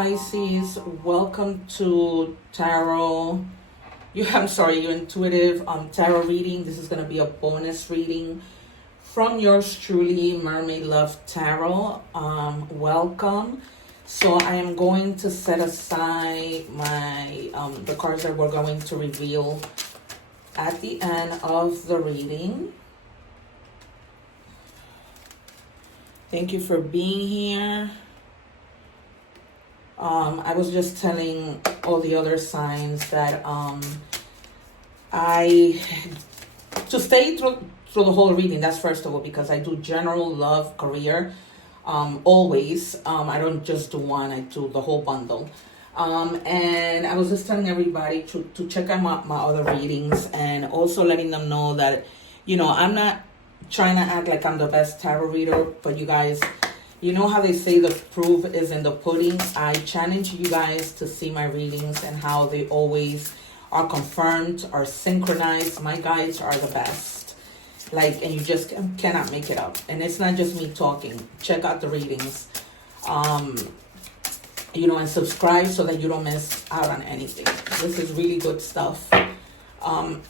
Pisces. Welcome to Tarot. Your intuitive tarot reading. This is going to be a bonus reading from yours truly, Mermaid Love Tarot. Welcome. So I am going to set aside my the cards that we're going to reveal at the end of the reading. Thank you for being here. I was just telling all the other signs that to stay through the whole reading. That's first of all, because I do general, love, career, always. I don't just do one, I do the whole bundle. And I was just telling everybody to check out my other readings, and also letting them know that, I'm not trying to act like I'm the best tarot reader, but you guys, you know how they say the proof is in the pudding. I challenge you guys to see my readings and how they always are confirmed, are synchronized. My guides are the best. And you just cannot make it up. And it's not just me talking. Check out the readings. And subscribe so that you don't miss out on anything. This is really good stuff. And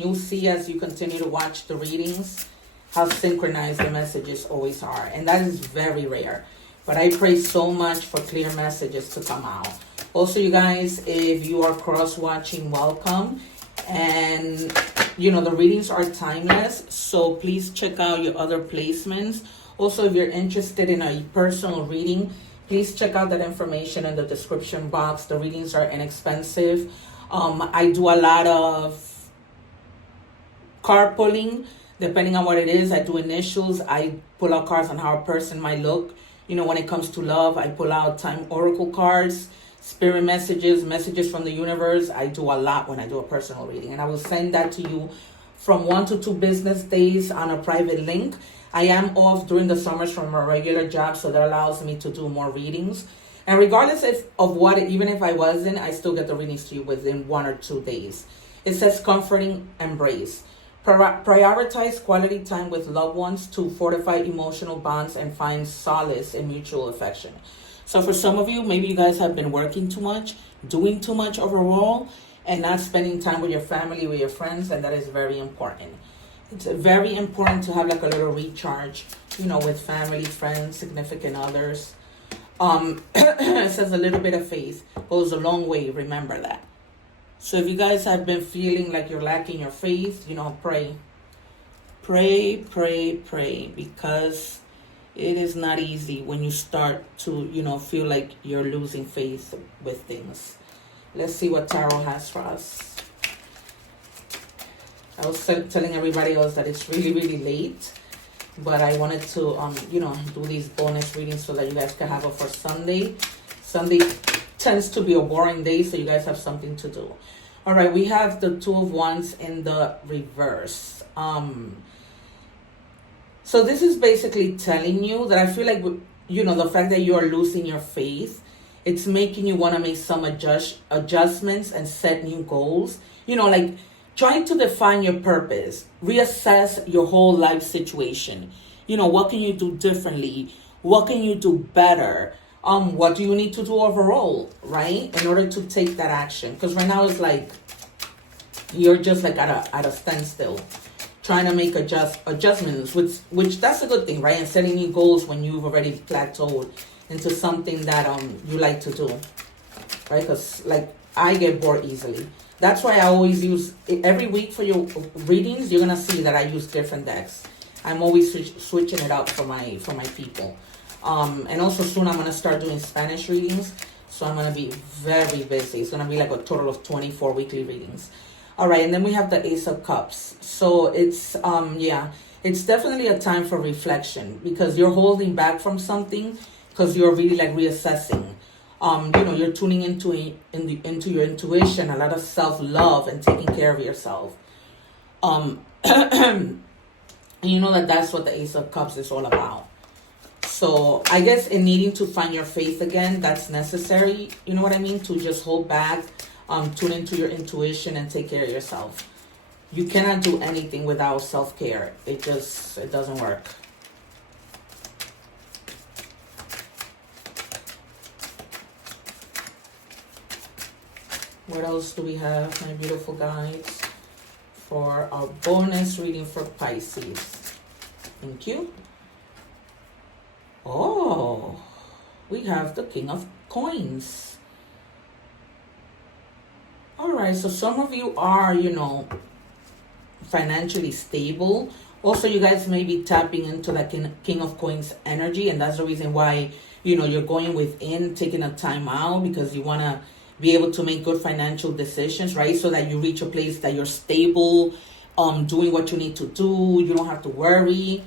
you'll see as you continue to watch the readings how synchronized the messages always are. And that is very rare. But I pray so much for clear messages to come out. Also, you guys, if you are cross-watching, welcome. And, the readings are timeless. So please check out your other placements. Also, if you're interested in a personal reading, please check out that information in the description box. The readings are inexpensive. I do a lot of card pulling. Depending on what it is, I do initials. I pull out cards on how a person might look. When it comes to love, I pull out time oracle cards, spirit messages from the universe. I do a lot when I do a personal reading. And I will send that to you from 1 to 2 business days on a private link. I am off during the summers from a regular job, so that allows me to do more readings. And regardless of what, even if I wasn't, I still get the readings to you within 1 or 2 days. It says comforting embrace. Prioritize quality time with loved ones to fortify emotional bonds and find solace in mutual affection. So for some of you, maybe you guys have been working too much, doing too much overall, and not spending time with your family, with your friends, and that is very important. It's very important to have a little recharge, with family, friends, significant others. It says a little bit of faith goes a long way. Remember that. So if you guys have been feeling like you're lacking your faith, pray. Pray, because it is not easy when you start to, feel like you're losing faith with things. Let's see what Tarot has for us. I was telling everybody else that it's really, really late, but I wanted to, do these bonus readings so that you guys can have it for Sunday. Sunday tends to be a boring day, so you guys have something to do. All right, we have the Two of Wands in the reverse. So this is basically telling you that I feel like, the fact that you are losing your faith, it's making you want to make some adjustments and set new goals. Trying to define your purpose, reassess your whole life situation. What can you do differently? What can you do better? What do you need to do overall, right? In order to take that action. Because right now it's like you're just at a standstill, trying to make adjustments, which that's a good thing, right? And setting new goals when you've already plateaued into something that you like to do, right? Because I get bored easily. That's why I always use every week for your readings. You're gonna see that I use different decks. I'm always switching it up for my people. And also soon I'm going to start doing Spanish readings. So I'm going to be very busy. It's going to be a total of 24 weekly readings. All right. And then we have the Ace of Cups. So it's, it's definitely a time for reflection because you're holding back from something because you're really reassessing. You're tuning into your intuition, a lot of self-love and taking care of yourself. And that's what the Ace of Cups is all about. So I guess in needing to find your faith again, that's necessary. You know what I mean? To just hold back, tune into your intuition and take care of yourself. You cannot do anything without self-care. It doesn't work. What else do we have, my beautiful guides, for our bonus reading for Pisces? Thank you. Oh, we have the King of Coins. All right, so some of you are, financially stable. Also, you guys may be tapping into that King of Coins energy, and that's the reason why, you're going within, taking a time out, because you want to be able to make good financial decisions, right? So that you reach a place that you're stable, doing what you need to do. You don't have to worry,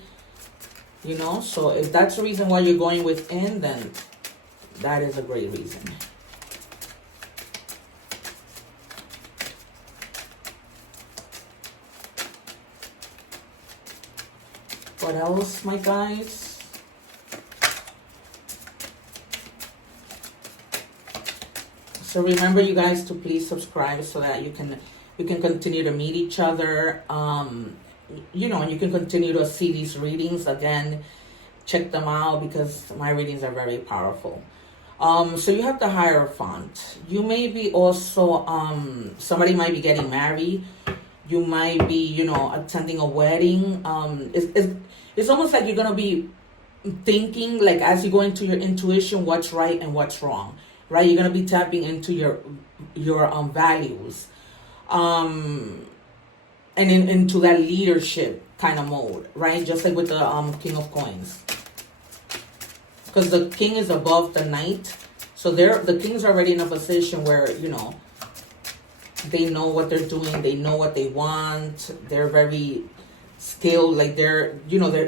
So if that's the reason why you're going within, then that is a great reason. What else, my guys? So remember, you guys, to please subscribe so that you can continue to meet each other. And you can continue to see these readings. Again, check them out because my readings are very powerful. So you have the Hierophant. You may be also, somebody might be getting married. You might be, attending a wedding. It's almost like you're going to be thinking, like, as you go into your intuition, what's right and what's wrong, right? You're going to be tapping into your values. And into that leadership kind of mode, right? Just like with the King of Coins. Because the king is above the knight. So the king's already in a position where, they know what they're doing. They know what they want. They're very skilled. Like they're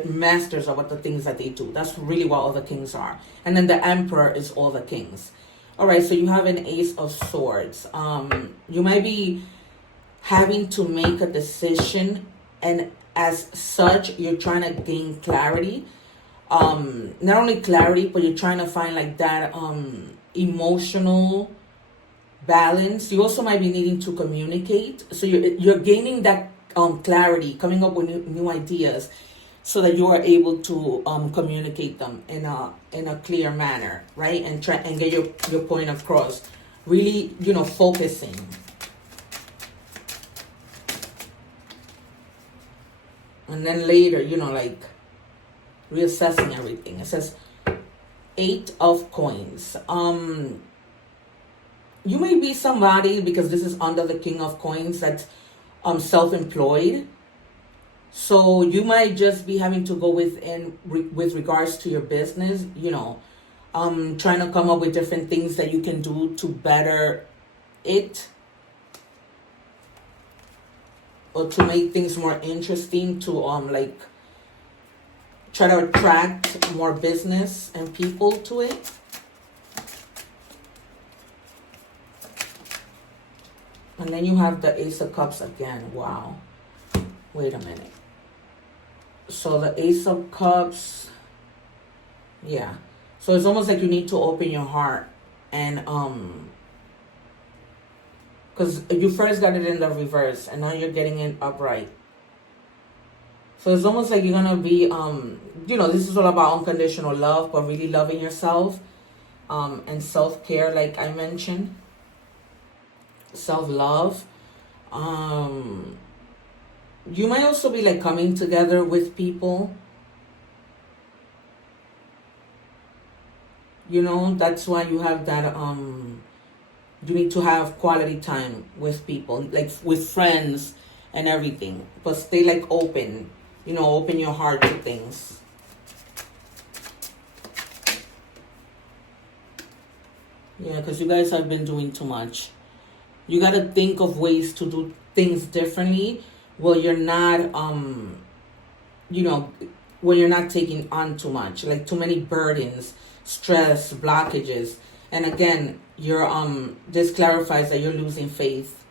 masters of what the things that they do. That's really what all the kings are. And then the emperor is all the kings. All right, so you have an Ace of Swords. You might be having to make a decision, and as such, you're trying to gain clarity. Not only clarity, but you're trying to find like that emotional balance. You also might be needing to communicate. So you're gaining that clarity, coming up with new ideas, so that you are able to communicate them in a clear manner, right? And try and get your point across. Really, focusing. And then later, like reassessing everything. It says 8 of Coins. You may be somebody, because this is under the King of Coins, that's self-employed. So you might just be having to go within with regards to your business, trying to come up with different things that you can do to better it, or to make things more interesting, to like try to attract more business and people to it. And then you have the Ace of Cups again. Wow. Wait a minute. So the Ace of Cups, yeah. So it's almost like you need to open your heart, and because you first got it in the reverse and now you're getting it upright. So it's almost like you're gonna be this is all about unconditional love, but really loving yourself, and self-care, like I mentioned. Self-love. You might also be like coming together with people. That's why you have that you need to have quality time with people, like with friends and everything. But stay like open, open your heart to things. Yeah, because you guys have been doing too much. You got to think of ways to do things differently. Well, you're not, when you're not taking on too much, like too many burdens, stress, blockages. And again, this clarifies that you're losing faith,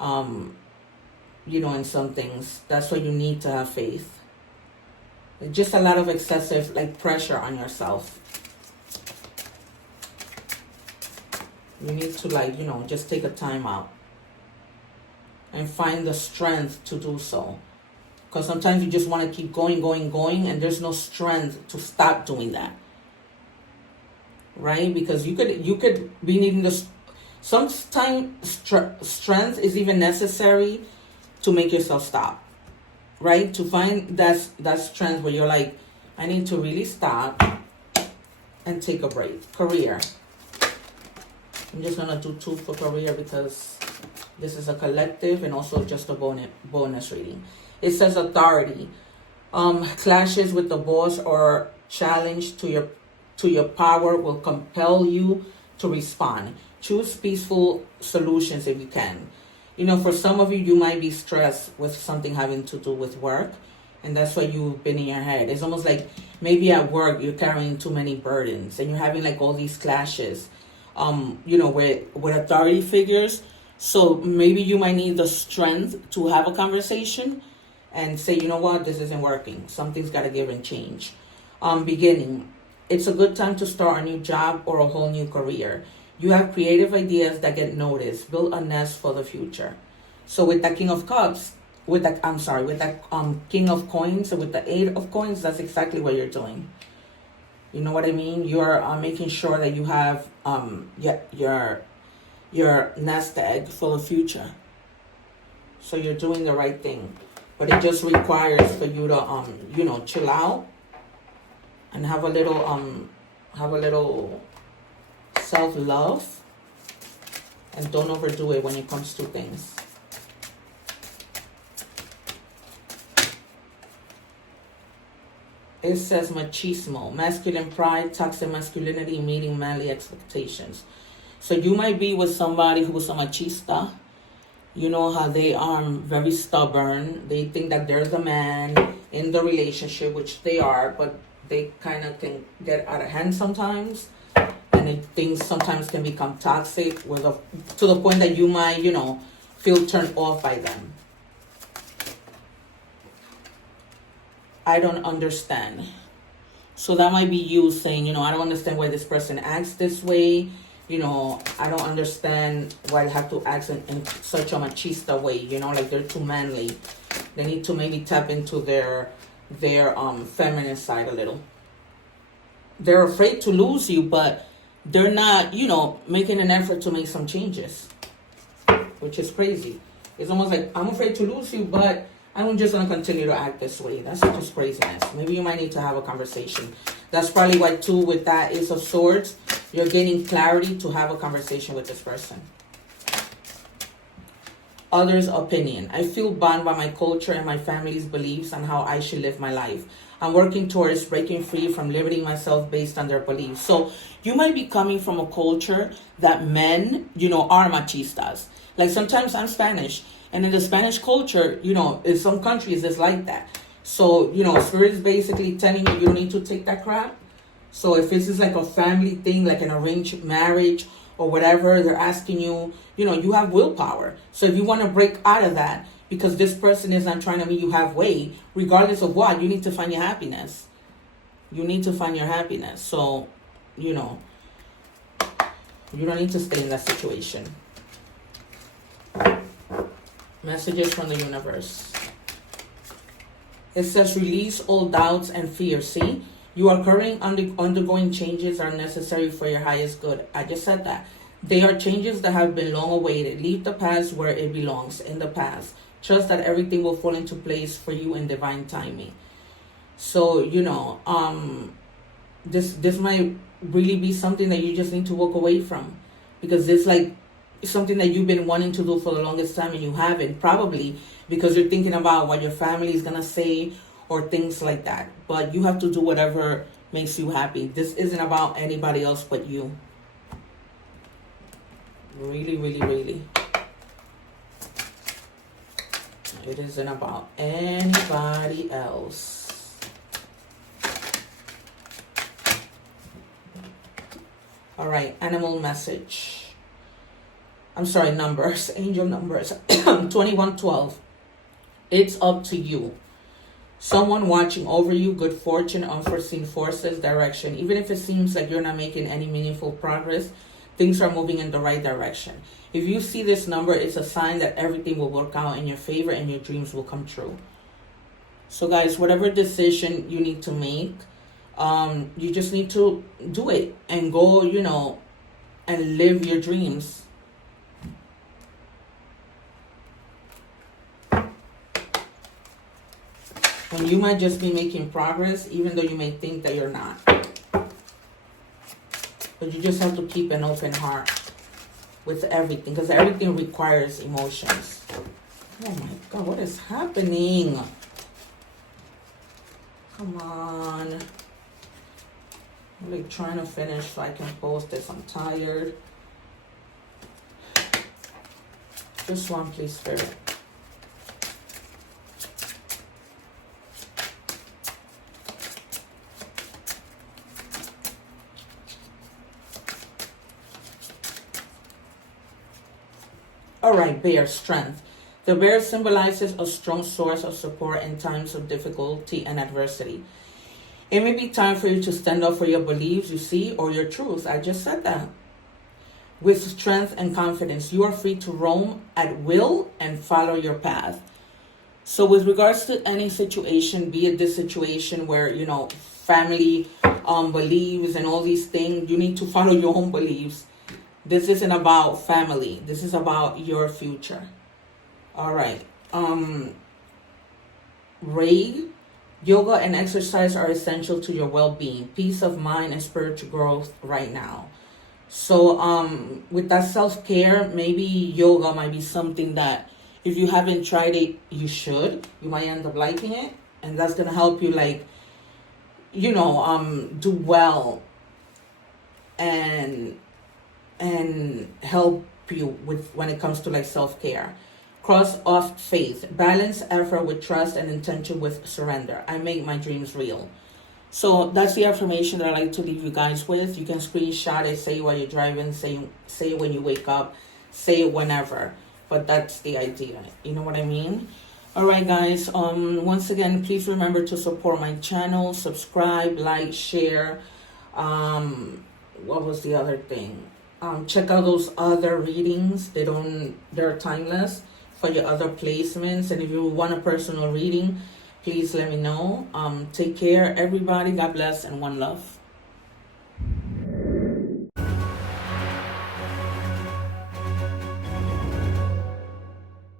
in some things. That's why you need to have faith. Just a lot of excessive, like, pressure on yourself. You need to, like, just take a time out and find the strength to do so. Because sometimes you just want to keep going, and there's no strength to stop doing that. Right? Because you could be needing this. Sometimes strength is even necessary to make yourself stop, right? To find that strength where you're like, I need to really stop and take a break. Career. I'm just gonna do 2 for career because this is a collective and also just a bonus reading. It says authority. Clashes with the boss or challenge to your power will compel you to respond. Choose peaceful solutions if you can. You know, for some of you, you might be stressed with something having to do with work, and that's why you've been in your head. It's almost like maybe at work you're carrying too many burdens and you're having like all these clashes, you know, with authority figures. So maybe you might need the strength to have a conversation and say, you know what, this isn't working. Something's got to give and change. Beginning. It's a good time to start a new job or a whole new career. You have creative ideas that get noticed. Build a nest for the future. So with that King of Cups, with that King of Coins, and with the 8 of Coins, that's exactly what you're doing. You know what I mean? You're making sure that you have your nest egg for the future. So you're doing the right thing. But it just requires for you to you know, chill out and have a little self-love, and don't overdo it when it comes to things. It says machismo, masculine pride, toxic masculinity, meeting manly expectations. So you might be with somebody who's a machista. You know how they are very stubborn. They think that they're the man in the relationship, which they are, but they kind of can get out of hand sometimes. And things sometimes can become toxic to the point that you might, you know, feel turned off by them. I don't understand. So that might be you saying, you know, I don't understand why this person acts this way. You know, I don't understand why they have to act in such a machista way. You know, like they're too manly. They need to maybe tap into their feminine side a little. They're afraid to lose you, but they're not, you know, making an effort to make some changes, which is crazy. It's almost like, I'm afraid to lose you, but I'm just going to continue to act this way. That's just craziness. Maybe you might need to have a conversation. That's probably why, too, with that Ace of Swords, you're gaining clarity to have a conversation with this person. Others' opinion. I feel bound by my culture and my family's beliefs on how I should live my life. I'm working towards breaking free from limiting myself based on their beliefs. So you might be coming from a culture that men, you know, are machistas. Like sometimes I'm Spanish, and in the Spanish culture, you know, in some countries it's like that. So, you know, Spirit is basically telling you don't need to take that crap. So if this is like a family thing, like an arranged marriage or whatever, they're asking you, you know, you have willpower. So if you want to break out of that, because this person is not trying to meet you halfway, regardless of what, you need to find your happiness. You need to find your happiness. So, you know, you don't need to stay in that situation. Messages from the universe. It says release all doubts and fears. See, you are currently undergoing changes that are necessary for your highest good. I just said that. They are changes that have been long awaited. Leave the past where it belongs, in the past. Trust that everything will fall into place for you in divine timing. So, you know, this might really be something that you just need to walk away from, because it's like something that you've been wanting to do for the longest time and you haven't, probably because you're thinking about what your family is gonna say or things like that. But you have to do whatever makes you happy. This isn't about anybody else but you. Really, really, really. It isn't about anybody else. All right, animal message. I'm sorry, numbers, angel numbers. 2112. It's up to you. Someone watching over you, good fortune, unforeseen forces, direction. Even if it seems like you're not making any meaningful progress, things are moving in the right direction. If you see this number, it's a sign that everything will work out in your favor and your dreams will come true. So guys, whatever decision you need to make, you just need to do it and go, you know, and live your dreams. And you might just be making progress, even though you may think that you're not. But you just have to keep an open heart with everything, because everything requires emotions. Oh my God, what is happening? Come on. I'm like trying to finish so I can post this. I'm tired. Just one, please, Spirit. All right, bear, strength. The bear symbolizes a strong source of support in times of difficulty and adversity. It may be time for you to stand up for your beliefs, you see, or your truth. I just said that. With strength and confidence, you are free to roam at will and follow your path. So with regards to any situation, be it this situation where, you know, family beliefs and all these things, you need to follow your own beliefs. This isn't about family. This is about your future. All right. Ray, yoga and exercise are essential to your well-being, peace of mind, and spiritual growth right now. So with that self-care, maybe yoga might be something that if you haven't tried it, you should. You might end up liking it. And that's going to help you, like, you know, do well and help you with when it comes to like self-care. Cross off faith. Balance effort with trust and intention with surrender. I make my dreams real. So that's the affirmation that I like to leave you guys with. You can screenshot it, say it while you're driving, say it when you wake up, say it whenever. But that's the idea. You know what I mean? All right, guys. Once again, please remember to support my channel, subscribe, like, share. What was the other thing? Check out those other readings. They're timeless for your other placements. And if you want a personal reading, please let me know. Take care, everybody. God bless and one love.